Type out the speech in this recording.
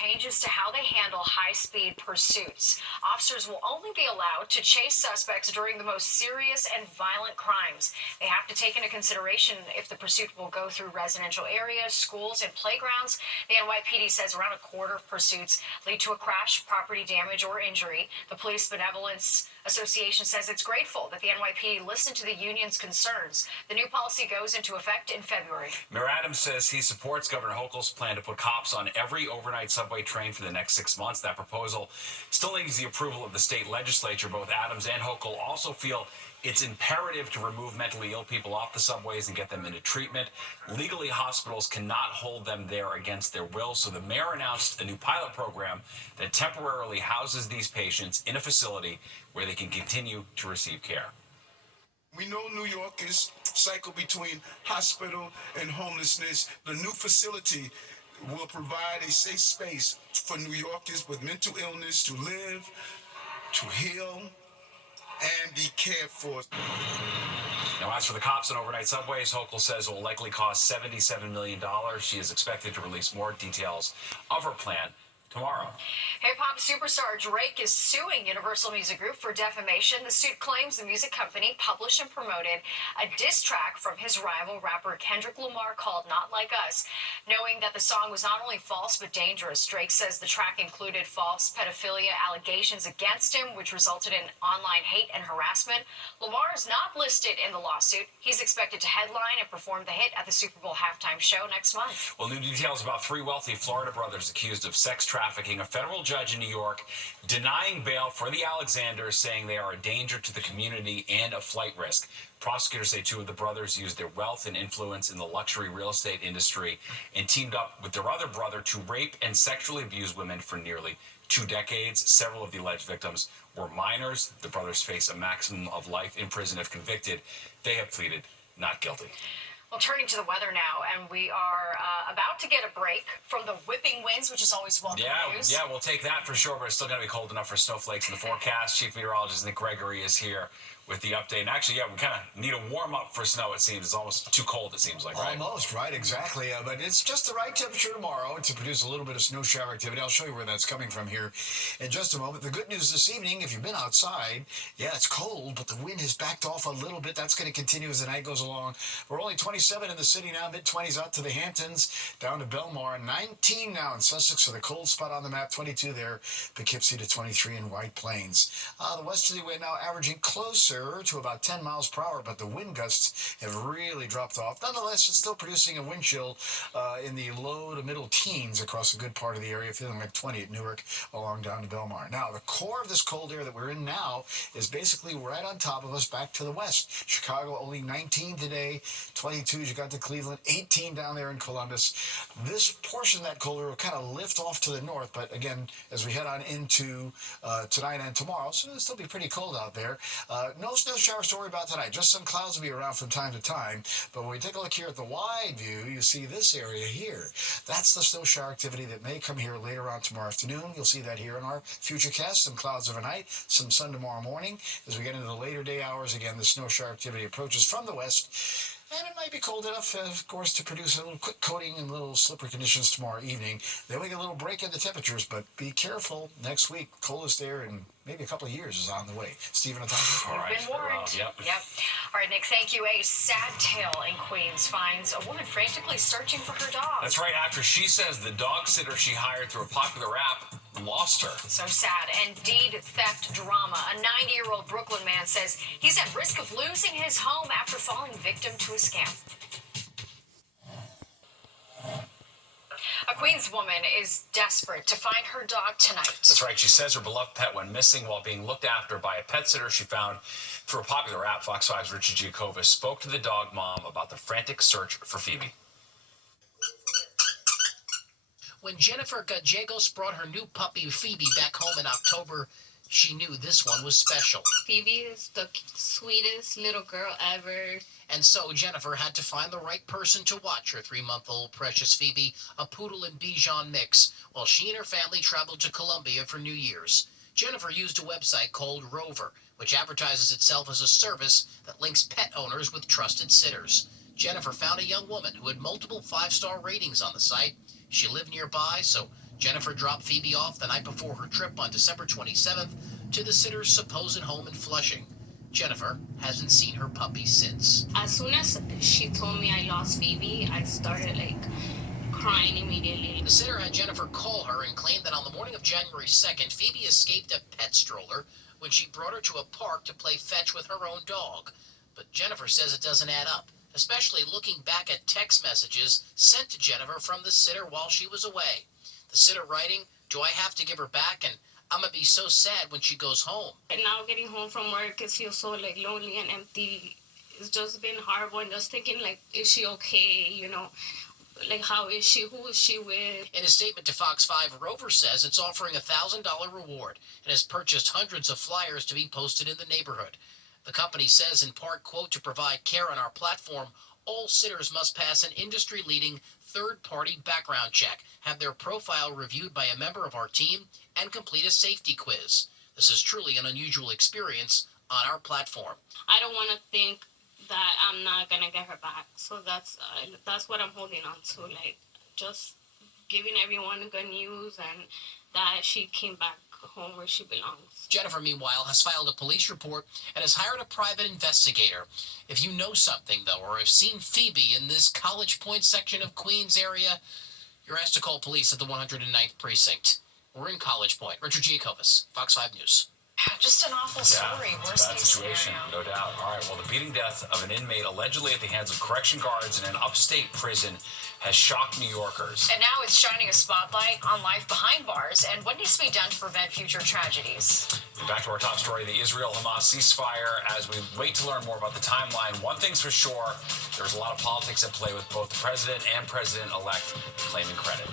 Changes to how they handle high-speed pursuits. Officers will only be allowed to chase suspects during the most serious and violent crimes. They have to take into consideration if the pursuit will go through residential areas, schools, and playgrounds. The NYPD says around a quarter of pursuits lead to a crash, property damage, or injury. The Police Benevolence Association says it's grateful that the NYPD listened to the union's concerns. The new policy goes into effect in February. Mayor Adams says he supports Governor Hochul's plan to put cops on every overnight subway train for the next 6 months. That proposal still needs the approval of the state legislature. Both Adams and Hochul also feel it's imperative to remove mentally ill people off the subways and get them into treatment. Legally, hospitals cannot hold them there against their will, so the mayor announced a new pilot program that temporarily houses these patients in a facility where they can continue to receive care. We know New Yorkers cycle between hospital and homelessness. The new facility will provide a safe space for New Yorkers with mental illness to live, to heal, and be cared for. Now, as for the cops on overnight subways, Hochul says it will likely cost $77 million. She is expected to release more details of her plan tomorrow. Hip-hop superstar Drake is suing Universal Music Group for defamation. The suit claims the music company published and promoted a diss track from his rival rapper Kendrick Lamar called Not Like Us. Knowing that the song was not only false but dangerous, Drake says the track included false pedophilia allegations against him, which resulted in online hate and harassment. Lamar is not listed in the lawsuit. He's expected to headline and perform the hit at the Super Bowl halftime show next month. Well, new details about three wealthy Florida brothers accused of sex trafficking. A federal judge in New York denying bail for the Alexanders, saying they are a danger to the community and a flight risk. Prosecutors say two of the brothers used their wealth and influence in the luxury real estate industry and teamed up with their other brother to rape and sexually abuse women for nearly 2 decades. Several of the alleged victims were minors. The brothers face a maximum of life in prison if convicted. They have pleaded not guilty. Well, turning to the weather now, and we are about to get a break from the whipping winds, which is always welcome news. Yeah, we'll take that for sure, but it's still going to be cold enough for snowflakes in the forecast. Chief Meteorologist Nick Gregory is here with the update. And actually, yeah, we kind of need a warm-up for snow, it seems. It's almost too cold, it seems like, right? Almost, right, exactly. But it's just the right temperature tomorrow to produce a little bit of snow shower activity. I'll show you where that's coming from here in just a moment. The good news this evening, if you've been outside, yeah, it's cold, but the wind has backed off a little bit. That's going to continue as the night goes along. We're only 27 in the city now, mid-20s out to the Hamptons, down to Belmar. 19 now in Sussex, so the cold spot on the map. 22 there, Poughkeepsie to 23 in White Plains. The westerly wind now averaging closer to about 10 miles per hour, but the wind gusts have really dropped off. Nonetheless, it's still producing a wind chill in the low to middle teens across a good part of the area, feeling like 20 at Newark along down to Belmar. Now, the core of this cold air that we're in now is basically right on top of us back to the west. Chicago only 19 today, 22 as you got to Cleveland, 18 down there in Columbus. This portion of that cold air will kind of lift off to the north, but again, as we head on into tonight and tomorrow, so it'll still be pretty cold out there. No snow showers to worry about tonight. Just some clouds will be around from time to time. But when we take a look here at the wide view, you see this area here. That's the snow shower activity that may come here later on tomorrow afternoon. You'll see that here in our futurecast. Some clouds overnight, some sun tomorrow morning. As we get into the later day hours, again, the snow shower activity approaches from the west. And it might be cold enough, of course, to produce a little quick coating and little slippery conditions tomorrow evening. Then we get a little break in the temperatures, but be careful. Next week, coldest air in maybe a couple of years is on the way. Stephen, all right. Been warned. Yep. All right, Nick, thank you. A sad tale in Queens finds a woman frantically searching for her dog. That's right. After she says the dog sitter she hired through a popular app lost her. So sad. And deed theft drama. A 90-year-old Brooklyn man says he's at risk of losing his home after falling victim to a scam. A Queens woman is desperate to find her dog tonight. That's right. She says her beloved pet went missing while being looked after by a pet sitter she found through a popular app. Fox 5's Richard Giacova spoke to the dog mom about the frantic search for Phoebe. When Jennifer Gallegos brought her new puppy Phoebe back home in October, she knew this one was special. Phoebe is the sweetest little girl ever. And so Jennifer had to find the right person to watch her 3-month-old precious Phoebe, a poodle and Bichon mix, while she and her family traveled to Colombia for New Year's. Jennifer used a website called Rover, which advertises itself as a service that links pet owners with trusted sitters. Jennifer found a young woman who had multiple 5-star ratings on the site. She lived nearby, so Jennifer dropped Phoebe off the night before her trip on December 27th to the sitter's supposed home in Flushing. Jennifer hasn't seen her puppy since. As soon as she told me I lost Phoebe, I started crying immediately. The sitter had Jennifer call her and claimed that on the morning of January 2nd, Phoebe escaped a pet stroller when she brought her to a park to play fetch with her own dog. But Jennifer says it doesn't add up, especially looking back at text messages sent to Jennifer from the sitter while she was away. The sitter writing, "Do I have to give her back? And I'm going to be so sad when she goes home." And now getting home from work, it feels so lonely and empty. It's just been horrible, and just thinking is she okay? How is she? Who is she with? In his statement to Fox 5, Rover says it's offering a $1,000 reward and has purchased hundreds of flyers to be posted in the neighborhood. The company says in part, quote, "To provide care on our platform, all sitters must pass an industry-leading third-party background check, have their profile reviewed by a member of our team, and complete a safety quiz. This is truly an unusual experience on our platform." I don't want to think that I'm not gonna get her back. So that's what I'm holding on to. Just giving everyone good news and that she came back home where she belongs. Jennifer, meanwhile, has filed a police report and has hired a private investigator. If you know something, though, or have seen Phoebe in this College Point section of Queens area, you're asked to call police at the 109th Precinct. We're in College Point. Richard Giacobas, Fox 5 News. Just an awful story. Yeah, it's Worst a bad case situation, scenario. no doubt. All right, well, the beating death of an inmate allegedly at the hands of correction guards in an upstate prison has shocked New Yorkers. And now it's shining a spotlight on life behind bars and what needs to be done to prevent future tragedies. Back to our top story, the Israel-Hamas ceasefire. As we wait to learn more about the timeline, one thing's for sure, there's a lot of politics at play with both the president and president-elect claiming credit.